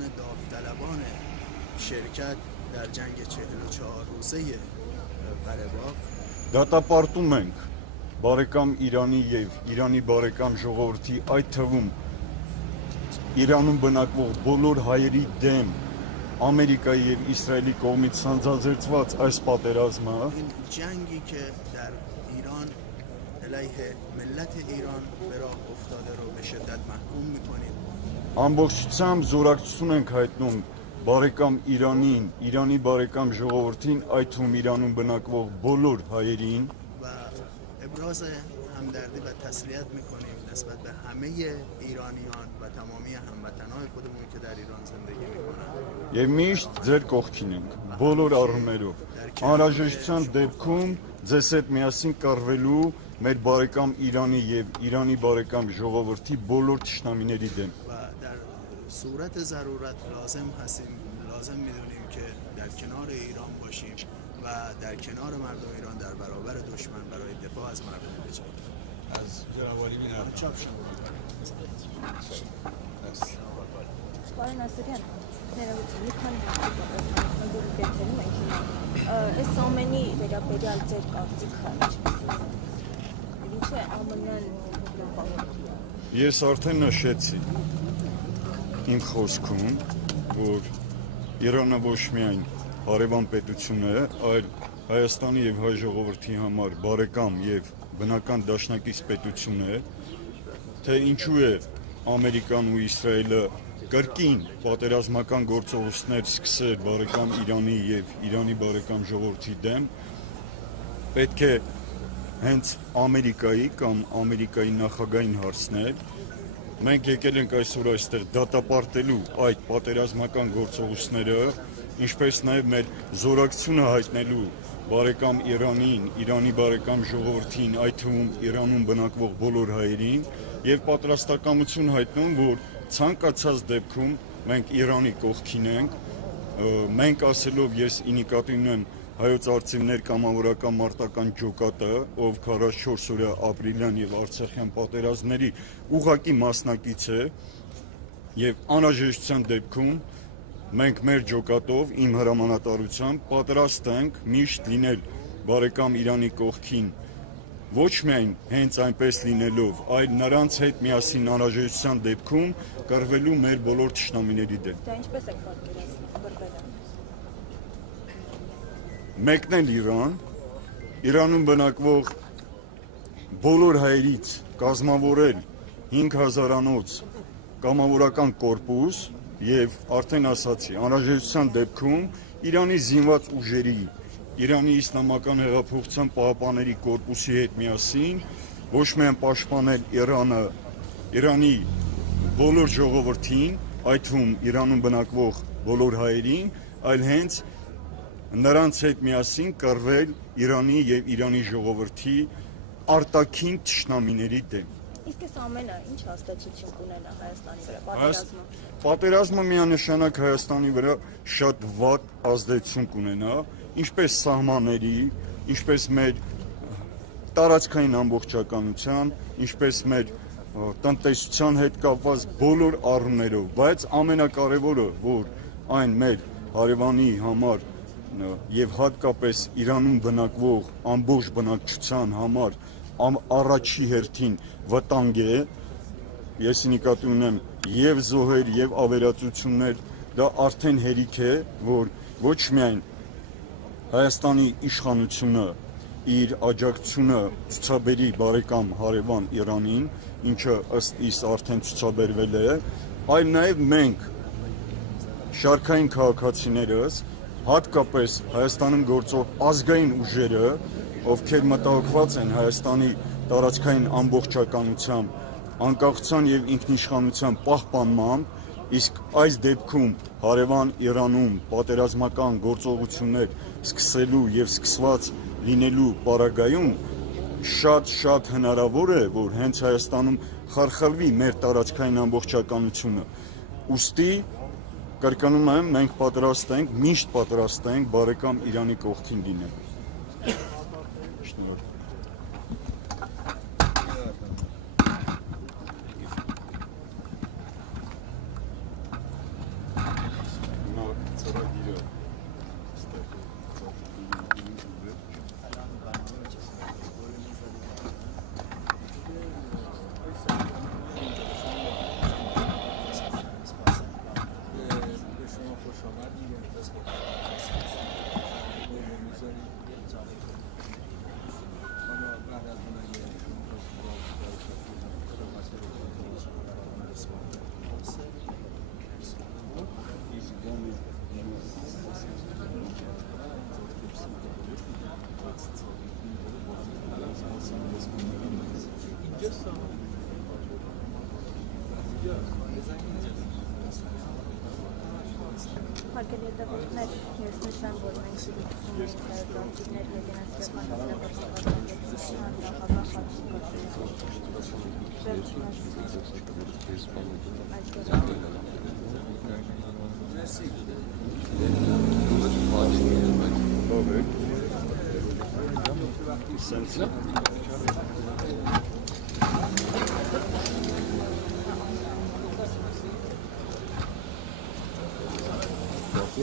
عنوان داوطلبان شرکت در جنگ 44 روزه قره باغ դատապարտում ենք բարեկամ Իրանի եւ Իրանի բարեկամ ժողովրդի այդ թվում Իրանում բնակվող բոլոր հայերի դեմ Ամերիկայի եւ Իսրայելի կողմից սանձազերծված այս պատերազմը این جنگی که در ایران علیه ملت ایران به راه افتاده رو به شدت محکوم میکنیم ամբողջությամբ զորակցություն ենք հայտնում բարեկամ Իրանին, Իրանի բարեկամ ժողովրդին, այդ թվում Իրանում բնակվող բոլոր հայերին و ابراز همدردی و تسلیت میکنیم نسبت به همه ایرانیان و تمامی هموطنان خودمون که در ایران زندگی میکنن եւ միշտ ձեր կողքին ենք բոլոր առումներով անհրաժեշտության դեպքում ձեզ հետ միասին կռվելու մեր բարեկամ Իրանի եւ Իրանի բարեկամ ժողովրդի բոլոր թշնամիների դեմ و در صورت ضرورت لازم میدونیم که در کنار ایران باشیم و در کنار مردم ایران در برابر دشمن برای دفاع از مردم بجنگیم از جنابعالی می‌نوازم. چاپ شد Պարոն Ասրյան, ներողություն, մի քանի հատկությունների դեպքերում ենք հիմա։ Այս ամենի վերաբերյալ ձեր կարծիքը ինչպես է։ Ինչու է ԱՄՆ-ն Ես արդեն նշեցի իմ խոսքում, որ Իրանը ոչ միայն հարևան պետություն է, այլ Հայաստանի եւ հայ ժողովրդի համար բարեկամ եւ բնական դաշնակից պետություն է, թե ինչու է Ամերիկան ու Իսրայելը կրկին պատերազմական գործողություններ սկսել բարեկամ Իրանի եւ Իրանի բարեկամ ժողովրդի դեմ, պետք է հենց Ամերիկայի կամ Ամերիկայի նախագահին հարցնել մենք եկել ենք այսօր այստեղ դատապարտելու այդ պատերազմական գործողությունները, ինչպես նաև մեր զորակցությունը հայտնելու բարեկամ Իրանին, Իրանի բարեկամ ժողովրդին, այդ թվում Իրանում բնակվող բոլոր հայերին եւ պատրաստակամություն հայտնում, որ ցանկացած դեպքում մենք Իրանի կողքին ենք, մենք ասելով ես ի նկատի ունեմ հայոց արծիվներ կամավորական մարտական ջոկատը, ով 44 օրյա ապրիլյան եւ արցախյան պատերազմների ուղղակի մասնակից է եւ անհրաժեշտության դեպքում մենք մեր ջոկատով իմ հրամանատարությամբ պատրաստ ենք միշտ լինել բարեկամ Իրանի կողքին ոչ միայն հենց այնպես լինելով, այլ նրանց հետ միասին անհրաժեշտության դեպքում կռվելու մեր բոլոր թշնամիների դեմ։ Դա ինչպես է պատկերացնում։ Մեկնել Իրան, Իրանում բնակվող բոլոր հայերից կազմավորել 5000-անոց կամավորական կորպուս եւ արդեն ասացի, անհրաժեշտության դեպքում Իրանի զինված ուժերի, Իրանի Իսլամական հեղափոխության պահապանների կորպուսի հետ միասին ոչ միայն պաշտպանել Իրանը, Իրանի բոլոր ժողովրդին, այդ թվում Իրանում բնակվող բոլոր հայերին, այլ հենց նրանց հետ միասին կռվել Իրանի եւ Իրանի ժողովրդի արտաքին թշնամիների դեմ։ Իսկ այս ամենը ինչ հաստատություն կունենա Հայաստանի վրա պատերազմը։ Պատերազմը միանշանակ Հայաստանի վրա շատ վատ ազդեցություն կունենա, ինչպես սահմանների, ինչպես մեր տարածքային ամբողջականության, ինչպես մեր տնտեսության հետ կապված բոլոր առումներով, բայց ամենակարևորը, որ այն մեր հարևանի համար եւ հատկապես Իրանում բնակվող ամբողջ բնակչության համար առաջի հերթին վտանգ է, ես նկատի ունեմ եւ զոհեր եւ ավերածություններ, դա արդեն հերիք է, որ ոչ միայն Հայաստանի իշխանությունը իր աջակցությունը ցուցաբերի բարեկամ հարևան Իրանին, ինչը ըստ իս արդեն ցուցաբերվել է, այլ նաեւ մենք շարքային քաղաքացիներս հատկապես Հայաստանում գործող ազգային ուժերը, ովքեր մտահոգված են Հայաստանի տարածքային ամբողջականությամբ, անկախության եւ ինքնիշխանության պահպանմամբ, իսկ այս դեպքում հարևան Իրանում պատերազմական գործողություններ սկսելու եւ սկսված լինելու պարագայում շատ հնարավոր է, որ հենց Հայաստանում խարխլվի մեր տարածքային ամբողջականությունը։ Ուստի կրկնում եմ, մենք պատրաստ ենք, միշտ պատրաստ ենք բարեկամ Իրանի կողքին լինել։ Շնորհակալ հարգելի հետևորդներ, ես նշեմ, որ մենք սիրում ենք ծաղկիներ հեգենասիական հաստատապարսավական Սենցը Merci.